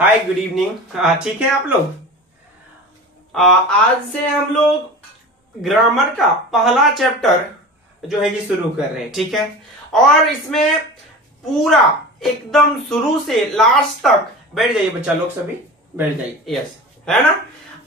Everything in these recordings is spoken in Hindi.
Hi good evening. ठीक है आप लोग। आज से हम लोग ग्रामर का पहला चैप्टर जो है ये शुरू कर रहे हैं। ठीक है, और इसमें पूरा एकदम शुरू से लास्ट तक बैठ जाइए बच्चा लोग, सभी बैठ जाइए। यस, है ना।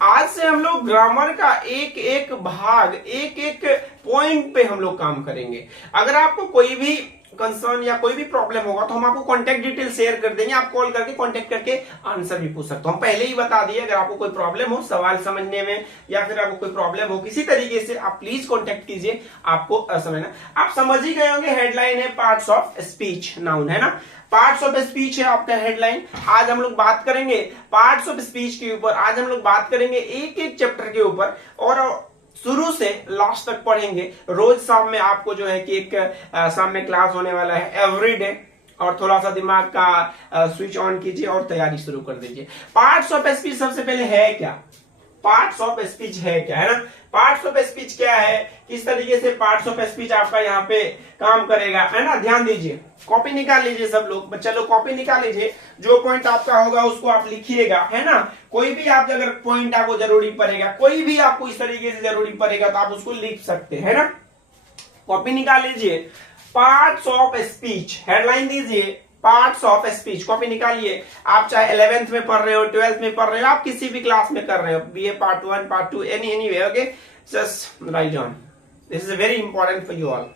आज से हम लोग ग्रामर का एक एक भाग, एक एक पॉइंट पे हम लोग काम करेंगे। अगर आपको कोई भी कंसर्न या कोई भी प्रॉब्लम होगा तो हम आपको कांटेक्ट डिटेल शेयर कर देंगे। आप कॉल करके कांटेक्ट करके आंसर भी पूछ सकते हो। हम पहले ही बता दिए, अगर आपको कोई प्रॉब्लम हो सवाल समझने में या फिर आपको कोई प्रॉब्लम हो किसी तरीके से, आप प्लीज कांटेक्ट कीजिए। आपको समझना, आप समझ ही गए होंगे। हेडलाइन है पार्ट्स ऑफ स्पीच, नाउन है ना। पार्ट्स ऑफ स्पीच है आपका हेडलाइन। आज हम लोग बात करेंगे पार्ट्स ऑफ स्पीच के ऊपर। आज हम लोग बात करेंगे एक एक चैप्टर के ऊपर और शुरू से लास्ट तक पढ़ेंगे। रोज शाम में आपको जो है कि एक शाम में क्लास होने वाला है एवरीडे, और थोड़ा सा दिमाग का स्विच ऑन कीजिए और तैयारी शुरू कर दीजिए। पार्ट्स ऑफ स्पीच सबसे पहले है क्या? पार्ट्स ऑफ स्पीच है क्या, है ना। पार्ट्स ऑफ स्पीच क्या है, किस तरीके से पार्ट्स ऑफ स्पीच आपका यहाँ पे काम करेगा, है ना। ध्यान दीजिए, कॉपी निकाल लीजिए सब लोग, बच्चा लोग कॉपी निकाल लीजिए। जो पॉइंट आपका होगा उसको आप लिखिएगा, है ना। कोई भी आप अगर पॉइंट आपको जरूरी पड़ेगा, कोई भी आपको इस तरीके से जरूरी पड़ेगा तो आप उसको लिख सकते हैं ना। कॉपी निकाल लीजिए। पार्ट्स ऑफ स्पीच, हेडलाइन दीजिए पार्ट्स ऑफ स्पीच। कॉपी निकालिए। आप चाहे 11th में पढ़ रहे हो, 12th में पढ़ रहे हो, आप किसी भी क्लास में कर रहे हो, BA part 1 part 2 any way, okay. Just right on, this is very important for you all.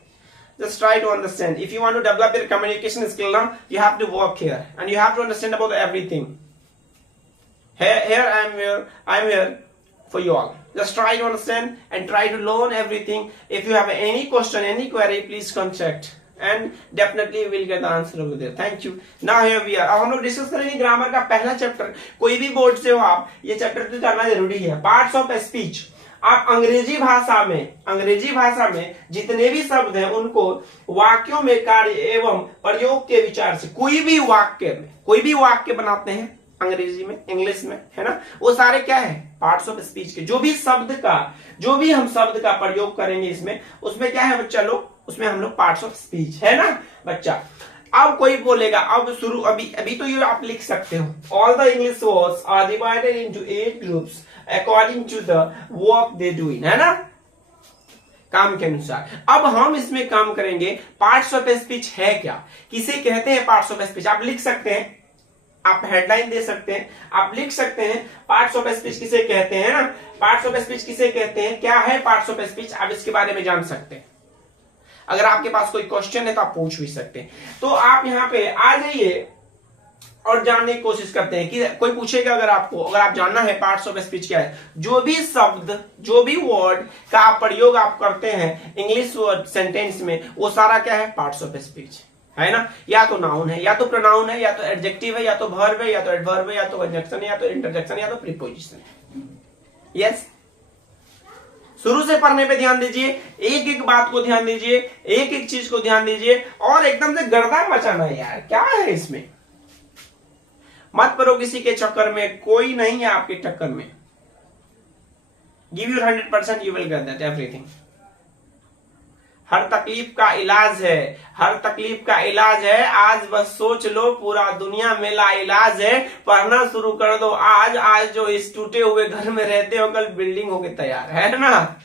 Just try to understand. If you want to develop your communication skill now, you have to work here and you have to understand about everything. Here I am here for you all. Just try to understand and try to learn everything. If you have any question, any query, please contact and definitely we will get the answer over there. Thank you. Now here we are. अब हम लोग डिस्कस करेंगे ग्रामर का पहला चैप्टर। कोई भी बोर्ड से हो आप, ये चैप्टर तो करना जरूरी है। Parts of speech. आप अंग्रेजी भाषा में जितने भी शब्द हैं उनको वाक्यों में कार्य एवं प्रयोग के विचार से कोई भी वाक्य बनाते हैं अंग्रेजी में, इंग्लिश में, है ना। वो सारे क्या है? पार्ट्स ऑफ स्पीच के। जो भी हम शब्द का प्रयोग करेंगे इसमें, उसमें क्या है बच्चा लोग? उसमें हम लोग पार्ट्स ऑफ स्पीच, है ना बच्चा। अब कोई बोलेगा, अब शुरू अभी तो ये आप लिख सकते हो। All the English words are divided into 8 groups according to the work they doing, है ना, काम के अनुसार। अब हम इसमें काम करेंगे पार्ट्स ऑफ स्पीच है क्या, किसे कहते हैं पार्ट्स ऑफ स्पीच। आप लिख सकते हैं, आप हेडलाइन दे सकते हैं, आप लिख सकते हैं पार्ट्स ऑफ स्पीच किसे कहते हैं ना। पार्ट्स ऑफ स्पीच किसे कहते हैं, क्या है पार्ट्स ऑफ स्पीच, आप इसके बारे में जान सकते हैं। अगर आपके पास कोई क्वेश्चन है तो आप पूछ भी सकते हैं। तो आप यहाँ पे आ जाइए और जानने की कोशिश करते हैं कि कोई पूछेगा अगर आप जानना है पार्ट्स ऑफ स्पीच क्या है। जो भी शब्द, जो भी वर्ड का प्रयोग आप करते हैं इंग्लिश वर्ड सेंटेंस में, वो सारा क्या है? पार्ट्स ऑफ स्पीच, है ना। या तो नाउन है, या तो प्रोनाउन है, या तो एडजेक्टिव है, या तो वर्ब है, या तो एडवर्ब है, या तो कंजंक्शन है, या तो इंटरजेक्शन, या तो प्रीपोजिशन है। यस, शुरू से पढ़ने पे ध्यान दीजिए, एक एक बात को ध्यान दीजिए, एक एक चीज को ध्यान दीजिए और एकदम से गर्दा मचाना है यार। क्या है इसमें? मत पढ़ो किसी के चक्कर में, कोई नहीं है आपके टक्कर में। Give your 100%, you will get that everything. हर तकलीफ का इलाज है, हर तकलीफ का इलाज है। आज बस सोच लो, पूरा दुनिया में ला इलाज है। पढ़ना शुरू कर दो आज जो इस टूटे हुए घर में रहते हो, कल बिल्डिंग होके तैयार, है ना।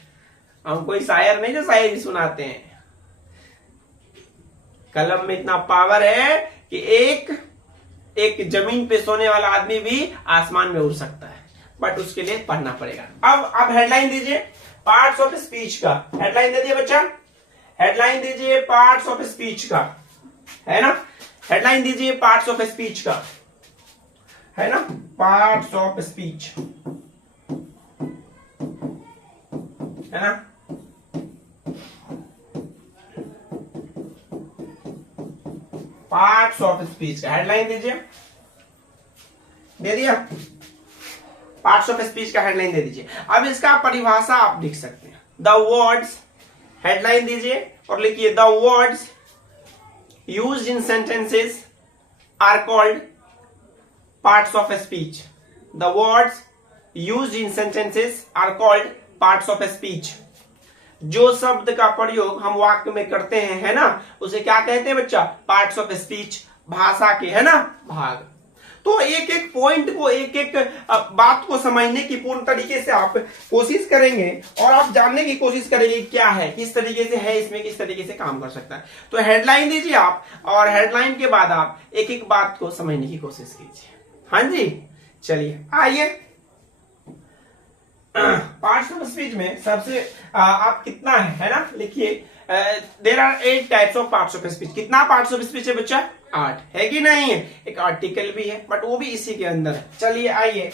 हम कोई शायर नहीं जो शायरी सुनाते हैं। कलम में इतना पावर है कि एक जमीन पे सोने वाला आदमी भी आसमान में उड़ सकता है, बट उसके लिए पढ़ना पड़ेगा। अब आप हेडलाइन दीजिए पार्ट्स ऑफ स्पीच का। हेडलाइन दे दिए बच्चा, हेडलाइन दीजिए पार्ट्स ऑफ स्पीच का, है ना। हेडलाइन दीजिए पार्ट्स ऑफ स्पीच का, है ना। पार्ट्स ऑफ स्पीच, है ना। पार्ट्स ऑफ स्पीच का हेडलाइन दीजिए। दे दिया, पार्ट्स ऑफ स्पीच का हेडलाइन दे दीजिए। अब इसका परिभाषा आप लिख सकते हैं। द वर्ड्स, हेडलाइन दीजिए और लिखिए the words used in sentences are called parts of speech. The words used in sentences are called parts of speech. जो शब्द का प्रयोग हम वाक्य में करते हैं, है ना, उसे क्या कहते हैं बच्चा? पार्ट्स ऑफ स्पीच, भाषा के, है ना, भाग। तो एक एक पॉइंट को, एक एक बात को समझने की पूर्ण तरीके से आप कोशिश करेंगे और आप जानने की कोशिश करेंगे क्या है, किस तरीके से है, इसमें किस तरीके से काम कर सकता है। तो हेडलाइन दीजिए आप, और हेडलाइन के बाद आप एक एक बात को समझने की कोशिश कीजिए। हाँ जी, चलिए आइए। पार्ट्स ऑफ स्पीच में सबसे आप कितना है ना, लिखिए। There are 8 types of parts of speech. कितना पार्ट्स ऑफ स्पीच है बच्चा? 8 है कि नहीं है? एक आर्टिकल भी है, बट वो भी इसी के अंदर है। चलिए आइए,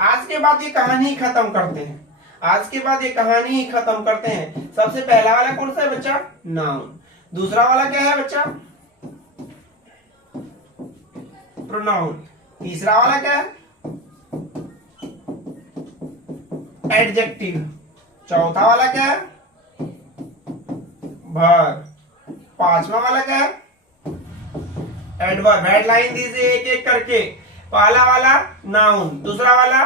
आज के बाद ये कहानी ही खत्म करते हैं। आज के बाद ये कहानी ही खत्म करते हैं। सबसे पहला वाला कौन सा है बच्चा? नाउन। दूसरा वाला क्या है बच्चा? प्रोनाउन। तीसरा वाला क्या है? एडजेक्टिव। चौथा वाला क्या है? वर्ब। पांचवा वाला क्या है? एडवर्ब। हेडलाइन दीजिए एक एक करके। पहला वाला नाउन, दूसरा वाला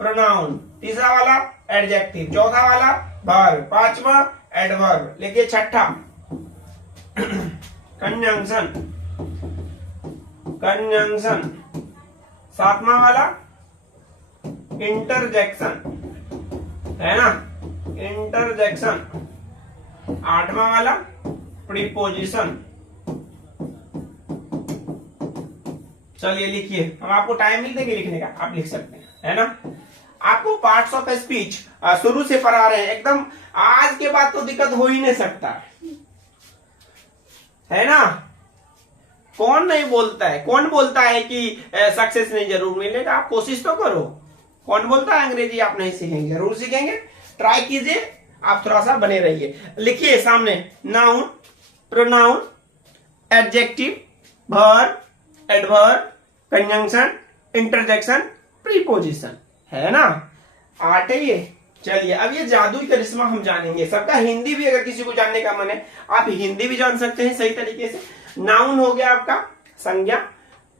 प्रोनाउन, तीसरा वाला एडजेक्टिव, चौथा वाला वर्ब, पांचवा एडवर्ब। लिखिए छठा कंजंक्शन, कंजंक्शन। सातवां वाला इंटरजेक्शन, है ना, इंटरजेक्शन। आठवां वाला प्रीपोजिशन। चलिए लिखिए, हम आपको टाइम नहीं देंगे लिखने का, आप लिख सकते हैं, है ना। आपको पार्ट्स ऑफ स्पीच शुरू से पढ़ा रहे हैं, एकदम आज के बाद तो दिक्कत हो ही नहीं सकता, है ना। कौन नहीं बोलता है, कौन बोलता है कि सक्सेस नहीं जरूर मिलेगा, आप कोशिश तो करो। कौन बोलता है अंग्रेजी आप नहीं सीखेंगे? जरूर सीखेंगे, ट्राई कीजिए, आप थोड़ा सा बने रहिए। लिखिए सामने noun, pronoun, adjective, verb, adverb, conjunction, interjection, preposition, है ना। 8 है ये। चलिए अब ये जादुई करिश्मा हम जानेंगे सबका। हिंदी भी अगर किसी को जानने का मन है, आप हिंदी भी जान सकते हैं सही तरीके से। नाउन हो गया आपका संज्ञा,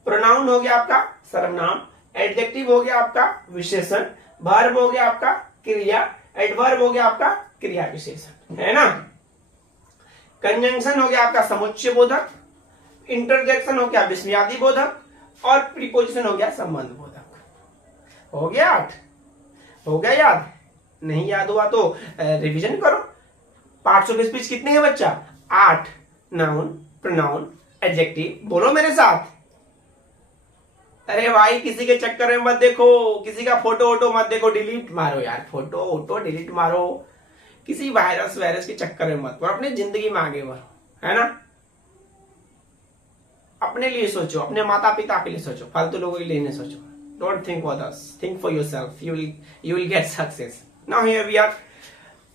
प्रोनाउन हो गया आपका सर्वनाम, एडजेक्टिव हो गया आपका विशेषण, वर्ब हो गया आपका क्रिया, एडवर्ब हो गया आपका क्रिया विशेषण, है ना। कंजंक्शन हो गया आपका समुच्चय बोधक, इंटरजेक्शन हो गया विस्मयादि बोधक, और प्रीपोजिशन हो गया संबंध बोधक। हो गया 8? हो गया याद? नहीं याद हुआ तो रिवीजन करो। पार्ट्स ऑफ स्पीच कितने हैं बच्चा? 8। नाउन, प्रोनाउन, एडजेक्टिव, बोलो मेरे साथ। अरे भाई किसी के चक्कर में मत देखो, किसी का फोटो वोटो मत देखो, डिलीट मारो यार, फोटो वोटो डिलीट मारो, किसी वायरस के चक्कर में मत पड़ो, अपनी जिंदगी में आगे बढ़ो, है ना। अपने लिए सोचो, अपने माता पिता के लिए सोचो, फालतू लोगों के लिए नहीं सोचो। Don't think for others, think for yourself, you will get success. Now here we are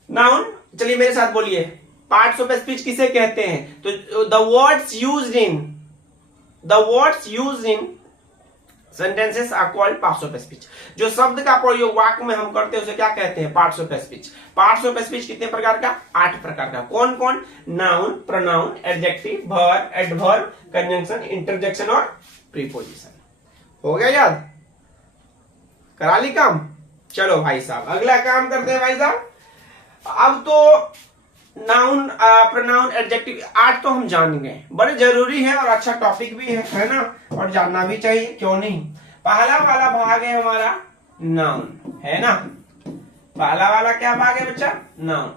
noun. चलिए मेरे साथ बोलिए, पार्ट्स ऑफ स्पीच किसे कहते हैं? तो the words used in sentences are called parts of speech. जो शब्द का प्रयोग वाक्य में हम करते हैं उसे क्या कहते हैं? Parts of speech. Parts of speech कितने प्रकार का? 8 प्रकार का। कौन कौन? Noun, pronoun, adjective, verb, adverb, conjunction, interjection और प्रीपोजिशन। हो गया याद? करा ली काम? चलो भाई साहब अगला काम करते हैं भाई साहब। अब तो नाउन, प्रोनाउन, एडजेक्टिव 8 तो हम जान गए, बड़े जरूरी है और अच्छा टॉपिक भी है ना, और जानना भी चाहिए, क्यों नहीं। पहला वाला भाग है हमारा नाउन, है ना। पहला वाला क्या भाग है बच्चा? नाउन।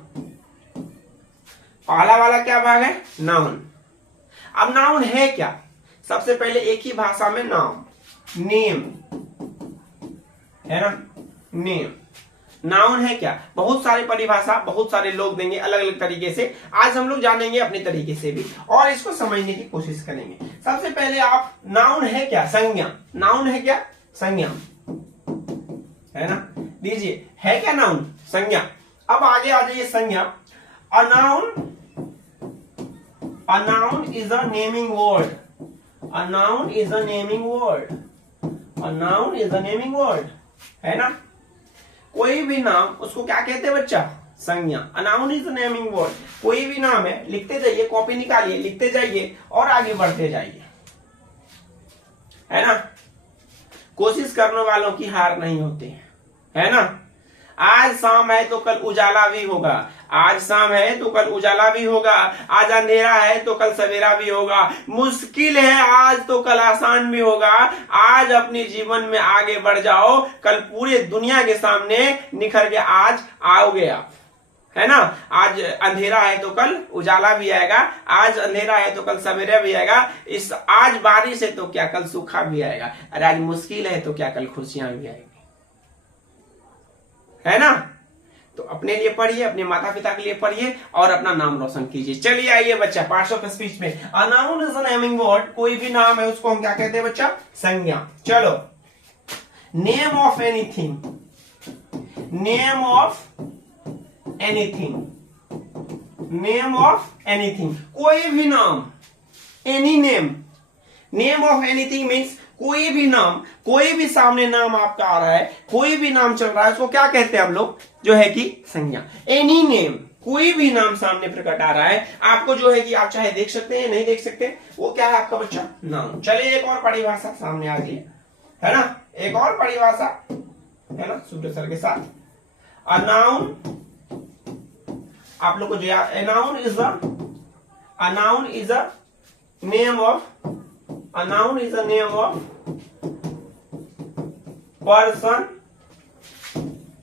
पहला वाला क्या भाग है? नाउन। अब नाउन है क्या? सबसे पहले एक ही भाषा में नाम, नेम, है ना, नेम। नाउन है क्या? बहुत सारी परिभाषा बहुत सारे लोग देंगे अलग अलग तरीके से, आज हम लोग जानेंगे अपने तरीके से भी और इसको समझने की कोशिश करेंगे। सबसे पहले आप, नाउन है क्या? संज्ञा। नाउन है क्या? संज्ञा, है ना। दीजिए, है क्या नाउन? संज्ञा। अब आगे आ जाइए संज्ञा। A noun is a naming word. A noun is a naming word. A noun is a naming word, है ना। कोई भी नाम, उसको क्या कहते हैं बच्चा? संज्ञा। A noun is a naming word. कोई भी नाम है, लिखते जाइए, कॉपी निकालिए, लिखते जाइए और आगे बढ़ते जाइए, है ना। कोशिश करने वालों की हार नहीं होती है ना। आज शाम है तो कल उजाला भी होगा, आज शाम है तो कल उजाला भी होगा, आज अंधेरा है तो कल सवेरा भी होगा, मुश्किल है आज तो कल आसान भी होगा। आज अपने जीवन में आगे बढ़ जाओ, कल पूरे दुनिया के सामने निखर के आज आओगे आप, है ना। आज अंधेरा है तो कल उजाला भी आएगा, आज अंधेरा है तो कल सवेरा भी आएगा, इस आज बारिश है तो क्या कल सूखा भी आएगा, अरे आज मुश्किल है तो क्या कल खुशियां भी आएगी, है ना। तो अपने लिए पढ़िए, अपने माता पिता के लिए पढ़िए और अपना नाम रोशन कीजिए। चलिए आइए बच्चा, पार्ट्स ऑफ स्पीच में a noun is a naming word, कोई भी नाम है उसको हम क्या कहते हैं बच्चा, संज्ञा। चलो, name of anything, name of anything, name of anything, कोई भी नाम, any name, name of anything means कोई भी नाम, कोई भी सामने नाम आपका आ रहा है, कोई भी नाम चल रहा है, उसको क्या कहते हैं हम लोग, जो है कि संज्ञा। एनी नेम, कोई भी नाम सामने प्रकट आ रहा है आपको, जो है कि आप चाहे देख सकते हैं नहीं देख सकते, वो क्या है आपका बच्चा, नाउन। चलिए एक और परिभाषा सामने आ गई है ना, एक और परिभाषा है ना सूर्य सर के साथ। अ नाउन, आप लोग को जो याद, a noun is a name of, a noun is a name of person,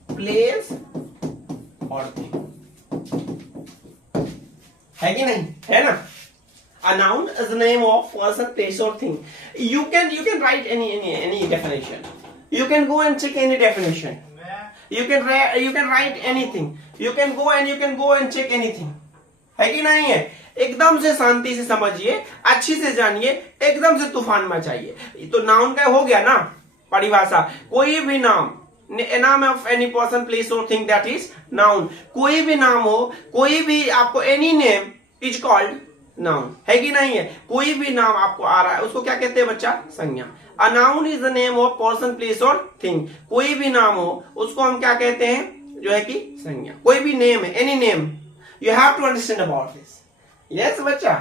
place और thing, है कि नहीं, है ना। A noun is the name of person, place or thing. You can write any definition. You can go and check any definition. You can write anything. You can go and check anything. है कि नहीं है। एकदम से शांति से समझिए, अच्छी से जानिए, एकदम से तूफान मचाइए। तो नाउन का हो गया ना परिभाषा, कोई भी नाम, नाम ऑफ एनी पर्सन, प्लेस और थिंग, दैट इज नाउन। कोई भी नाम हो, कोई भी आपको, any name is called noun, है कि नहीं है। कोई भी नाम आपको आ रहा है उसको क्या कहते हैं बच्चा, संज्ञा। A noun is the name of person, place और थिंग, कोई भी नाम हो उसको हम क्या कहते हैं, जो है कि संज्ञा। कोई भी नेम है, any name, you have to understand about this. Yes बच्चा,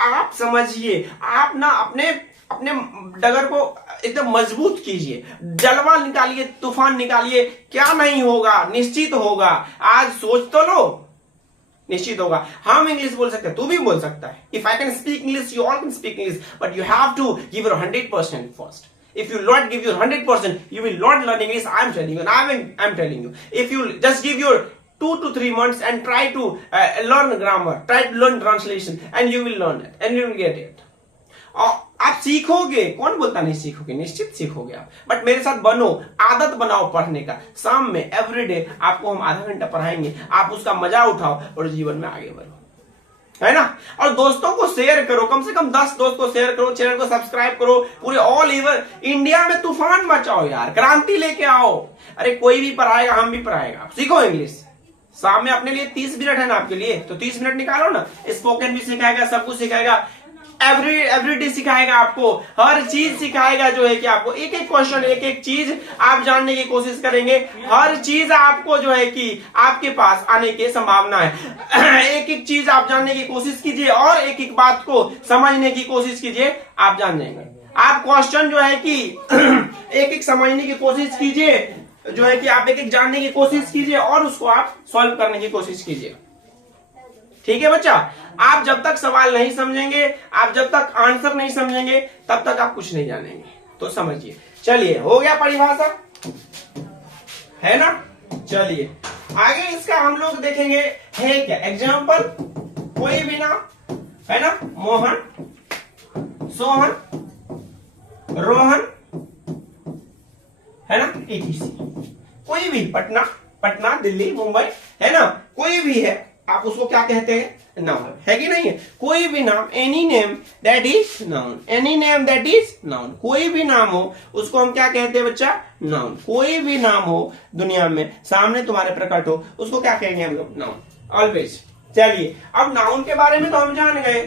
आप समझिए, आप ना अपने अपने डगर को एकदम मजबूत कीजिए, जलवा निकालिए, तूफान निकालिए। क्या नहीं होगा, निश्चित होगा। आज सोच तो लो, निश्चित होगा। हम इंग्लिश बोल सकते हैं, तू भी बोल सकता है। If I can speak English, you all can speak English, but you have to give your 100% first. If you not give your 100%, you will not learn English. I am telling you, and I'm telling you. If you just give your 2 to 3 months and try to learn grammar, try to learn translation, and you will learn it, and you will get it. आप सीखोगे, कौन बोलता नहीं सीखोगे, निश्चित सीखोगे आप। बट मेरे साथ बनो, आदत बनाओ पढ़ने का। शाम में एवरीडे आपको हम आधा घंटा पढ़ाएंगे, आप उसका मजा उठाओ और जीवन में आगे बढ़ो, है ना। और दोस्तों को शेयर करो, कम से कम 10 दोस्त को शेयर करो, चैनल को सब्सक्राइब करो, पूरे ऑल ओवर इंडिया में तूफान मचाओ यार, क्रांति लेके आओ। अरे कोई भी पढ़ाएगा, हम भी पढ़ाएगा। सीखो इंग्लिश। शाम में अपने लिए 30 मिनट है ना आपके लिए, तो 30 मिनट निकालो ना। स्पोकन भी सिखाएगा, सब कुछ सिखाएगा, एवरीडे सिखाएगा आपको, हर चीज सिखाएगा। जो है कि आपको एक एक क्वेश्चन, एक एक चीज आप जानने की कोशिश करेंगे। हर चीज आपको जो है कि आपके पास आने की संभावना है। एक एक चीज आप जानने की कोशिश कीजिए और एक एक बात को समझने की कोशिश कीजिए, आप जान जाएंगे। आप क्वेश्चन जो है कि एक एक समझने की कोशिश कीजिए, जो है कि आप एक एक जानने की कोशिश कीजिए और उसको आप सॉल्व करने की कोशिश कीजिए। ठीक है बच्चा, आप जब तक सवाल नहीं समझेंगे, आप जब तक आंसर नहीं समझेंगे, तब तक आप कुछ नहीं जानेंगे। तो समझिए। चलिए, हो गया परिभाषा, है ना। चलिए आगे इसका हम लोग देखेंगे है क्या। एग्जाम्पल, कोई भी नाम, है ना, मोहन, सोहन, रोहन, है ना, etc। कोई भी, पटना, दिल्ली, मुंबई, है ना, कोई भी है, आप उसको क्या कहते हैं, नाउन, है कि नहीं है। कोई भी नाम, any name that is noun, any name that is noun. कोई भी नाम हो उसको हम क्या कहते हैं बच्चा, नाउन। कोई भी नाम हो दुनिया में सामने तुम्हारे प्रकट हो, उसको क्या कहेंगे हम लोग, नाउन, ऑलवेज। चलिए, अब नाउन के बारे में तो हम जान गए,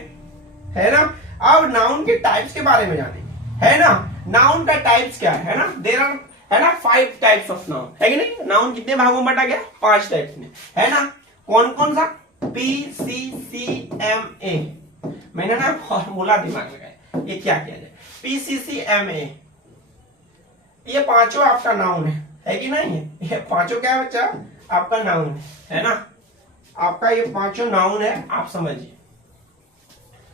है ना। अब नाउन के टाइप्स के बारे में जानेंगे, है ना। नाउन का टाइप्स क्या है ना, देयर आर, है ना, 5 टाइप्स ऑफ नाउन, है कि नहीं। नाउन कितने भागों में बटा गया, 5 टाइप्स में, है ना। कौन कौन सा, PCCMA, मैंने ना फॉर्मूला दिमाग लगाया, ये क्या किया जाए, PCCMA, ये 5 आपका नाउन है कि नहीं है? ये पांचों क्या है बच्चा? आपका नाउन है ना? आपका ये पांचों नाउन है, आप समझिए।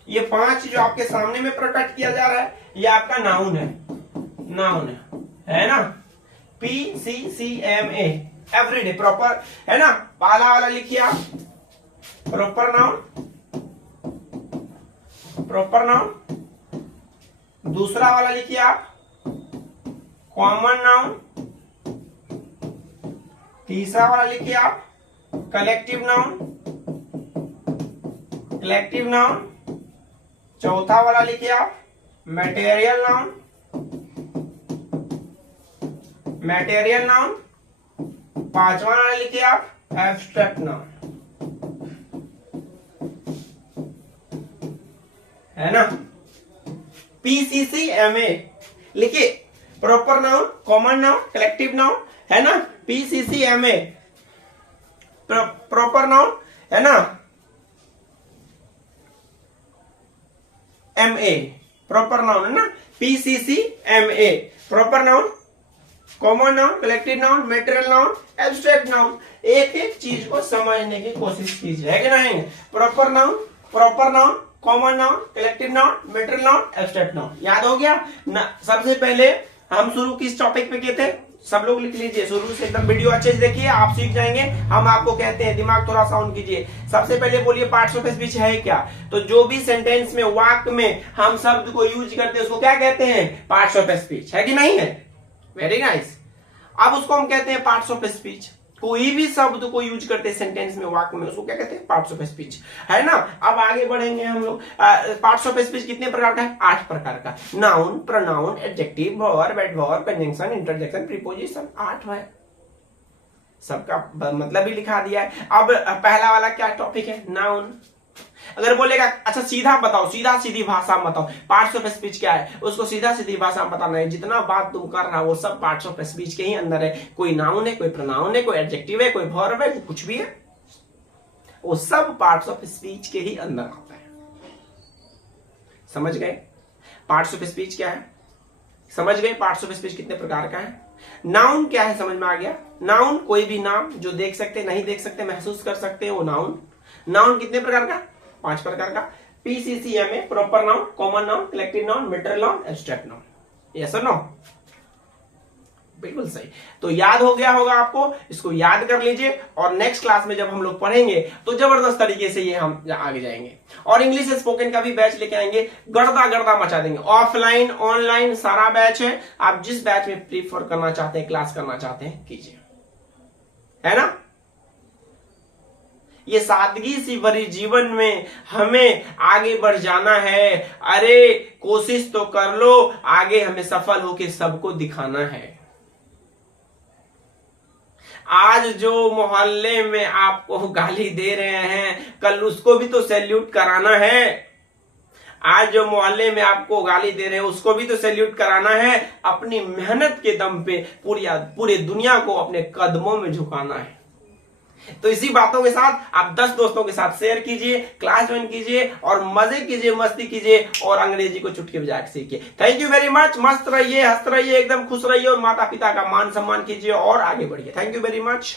ये पांच जो आपके सामने में प्रकट किया जा रहा है, ये आपका नाउन है, नाउन है ना? PCCMA, एवरीडे, प्रॉपर, है ना? पहला वाला लिखिए आप, प्रॉपर नाउन, प्रॉपर नाउन। दूसरा वाला लिखिए आप, कॉमन नाउन। तीसरा वाला लिखिए आप, कलेक्टिव नाउन, कलेक्टिव नाउन। चौथा वाला लिखिए आप, मटेरियल नाउन, मटेरियल नाउन। पांचवा वाला लिखिए आप, एब्स्ट्रैक्ट नाउन, है ना? PCCMA लिखिए, proper noun, common noun, collective noun, है ना? PCCMA, प्रॉपर नाउन, है ना? MA, प्रॉपर नाउन, है ना? PCCMA, proper noun, common noun, collective noun, material noun, abstract noun. एक एक चीज को समझने की कोशिश कीजिए, है कि नहीं? Proper noun, proper noun, common noun, collective noun, material noun, abstract noun. याद हो गया ना? सबसे पहले हम शुरू किस टॉपिक पे किए थे? सब लोग लिख लीजिए, शुरू से एकदम वीडियो अच्छे से देखिए, आप सीख जाएंगे। हम आपको कहते हैं दिमाग थोड़ा सा ऑन कीजिए। सबसे पहले बोलिए पार्ट्स ऑफ स्पीच है क्या? तो जो भी सेंटेंस में, वाक्य में हम शब्द को यूज करते हैं उसको क्या कहते हैं? पार्ट्स ऑफ स्पीच, है कि नहीं है? Very nice. अब उसको हम कहते हैं पार्ट्स ऑफ स्पीच। कोई भी शब्द को यूज करते हैं सेंटेंस में, वाक्य में, उसको क्या कहते हैं? पार्ट्स ऑफ स्पीच, है ना? अब आगे बढ़ेंगे हम लोग। पार्ट्स ऑफ स्पीच कितने प्रकार का है? 8 प्रकार का। Noun, pronoun, adjective, verb, adverb, conjunction, interjection, preposition, 8 है। सबका मतलब भी लिखा दिया है। अब पहला वाला क्या टॉपिक है? नाउन। अगर बोलेगा अच्छा सीधा बताओ, सीधा सीधी भाषा में बताओ पार्ट्स ऑफ स्पीच क्या है, उसको सीधा सीधी भाषा में बताना है। जितना बात तुम कर रहा हो वो सब पार्ट्स ऑफ स्पीच के ही अंदर है। कोई नाउन है, कोई प्रोनाउन है, कोई एडजेक्टिव है, कोई वर्ब है, कुछ भी है, वो सब पार्ट्स ऑफ स्पीच के ही अंदर आता है। समझ गए पार्ट्स ऑफ स्पीच क्या है? समझ गए पार्ट्स ऑफ स्पीच कितने प्रकार का है? नाउन क्या है समझ में आ गया? नाउन कोई भी नाम जो देख सकते, नहीं देख सकते, महसूस कर सकते हैं, वो नाउन। नाउन कितने प्रकार का? 5 प्रकार का। PCCMA, proper noun, common noun, collective noun, material noun, abstract noun. Yes और नो? बिल्कुल सही। तो याद हो गया होगा आपको, इसको याद कर लीजिए और नेक्स्ट क्लास में जब हम लोग पढ़ेंगे तो जबरदस्त तरीके से ये हम आगे जाएंगे। और इंग्लिश स्पोकन का भी बैच लेके आएंगे, गर्दा गर्दा मचा देंगे। ऑफलाइन ऑनलाइन सारा बैच है। आप जिस बैच में प्रीफर करना चाहते हैं, क्लास करना चाहते हैं, कीजिए, है ना? ये सादगी सी भरी जीवन में हमें आगे बढ़ जाना है। अरे कोशिश तो कर लो, आगे हमें सफल होकर सबको दिखाना है। आज जो मोहल्ले में आपको गाली दे रहे हैं, कल उसको भी तो सैल्यूट कराना है। आज जो मोहल्ले में आपको गाली दे रहे हैं उसको भी तो सैल्यूट कराना है। अपनी मेहनत के दम पे पूरे दुनिया को अपने कदमों में झुकाना है। तो इसी बातों के साथ आप 10 दोस्तों के साथ शेयर कीजिए, क्लास ज्वाइन कीजिए और मजे कीजिए, मस्ती कीजिए और अंग्रेजी को चुटकी बजा के सीखिए। Thank you very much. मस्त रहिए, हंसते रहिए, एकदम खुश रहिए और माता पिता का मान सम्मान कीजिए और आगे बढ़िए। Thank you very much.